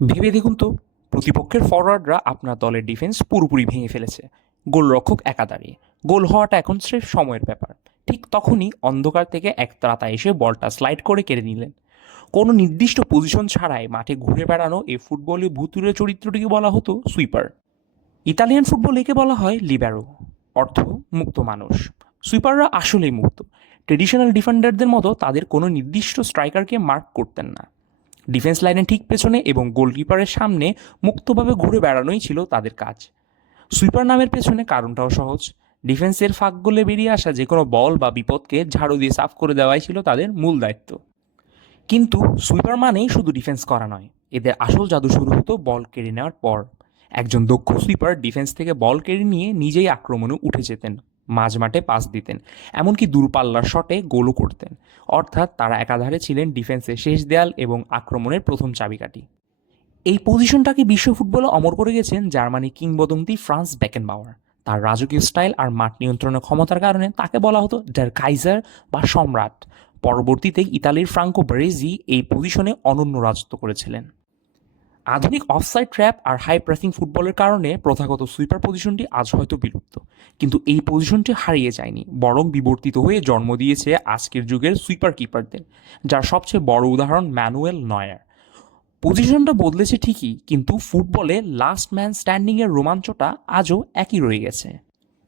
ভেবে দেখুন তো, প্রতিপক্ষের ফরোয়ার্ডরা আপনার দলের ডিফেন্স পুরোপুরি ভেঙে ফেলেছে। গোলরক্ষক একা দাঁড়িয়ে। গোল হওয়াটা এখন স্রেফ সময়ের ব্যাপার। ঠিক তখনই অন্ধকার থেকে এক ত্রাতা এসে বলটা স্লাইড করে কেড়ে নিলেন। কোনো নির্দিষ্ট পজিশন ছাড়াই মাঠে ঘুরে বেড়ানো এই ফুটবলে ভুতুড়ে চরিত্রটিকে বলা হতো সুইপার। ইতালিয়ান ফুটবল একে বলা হয় লিবেরো, অর্থ মুক্ত মানুষ। সুইপাররা আসলেই মুক্ত। ট্রেডিশনাল ডিফেন্ডারদের মতো তাদের কোনো নির্দিষ্ট স্ট্রাইকারকে মার্ক করতেন না। ডিফেন্স লাইনের ঠিক পেছনে এবং গোলকিপারের সামনে মুক্তভাবে ঘুরে বেড়ানোই ছিল তাদের কাজ। সুইপার নামের পেছনে কারণটাও সহজ। ডিফেন্সের ফাঁক গোলে বেরিয়ে আসা যে কোনো বল বা বিপদকে ঝাড়ু দিয়ে সাফ করে দেওয়াই ছিল তাদের মূল দায়িত্ব। কিন্তু সুইপার মানেই শুধু ডিফেন্স করা নয়। এদের আসল জাদু শুরু হতো বল কেড়ে নেওয়ার পর। একজন দক্ষ সুইপার ডিফেন্স থেকে বল কেড়ে নিয়ে নিজেই আক্রমণে উঠে যেতেন, মাঝ মাঠে পাস দিতেন, এমনকি দূরপাল্লার শটে গোলও করতেন। অর্থাৎ তারা একাধারে ছিলেন ডিফেন্সের শেষ দেয়াল এবং আক্রমণের প্রথম চাবিকাঠি। এই পজিশনটাকে বিশ্ব ফুটবলে অমর করে গেছেন জার্মানি কিংবদন্তি ফ্রান্স বেকেনবাওয়ার। তার রাজকীয় স্টাইল আর মাঠ নিয়ন্ত্রণের ক্ষমতার কারণে তাকে বলা হতো ডার কাইজার বা সম্রাট। পরবর্তীতে ইতালির ফ্রাঙ্কো বারেজি এই পজিশনে অনন্য রাজত্ব করেছিলেন। আধুনিক অফসাইড ট্র্যাপ আর হাই প্রেসিং ফুটবলের কারণে প্রথাগত সুইপার পজিশনটি আজ হয়তো বিলুপ্ত, কিন্তু এই পজিশনটি হারিয়ে যায়নি, বরং বিবর্তিত হয়ে জন্ম দিয়েছে আজকের যুগের সুইপার কিপারদের, যার সবচেয়ে বড় উদাহরণ ম্যানুয়েল নয়ার। পজিশনটা বদলেছে ঠিকই, কিন্তু ফুটবলে লাস্ট ম্যান স্ট্যান্ডিংয়ের রোমাঞ্চটা আজও একই রয়ে গেছে।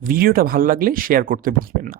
ভিডিওটা ভালো লাগলে শেয়ার করতে ভুলবেন না।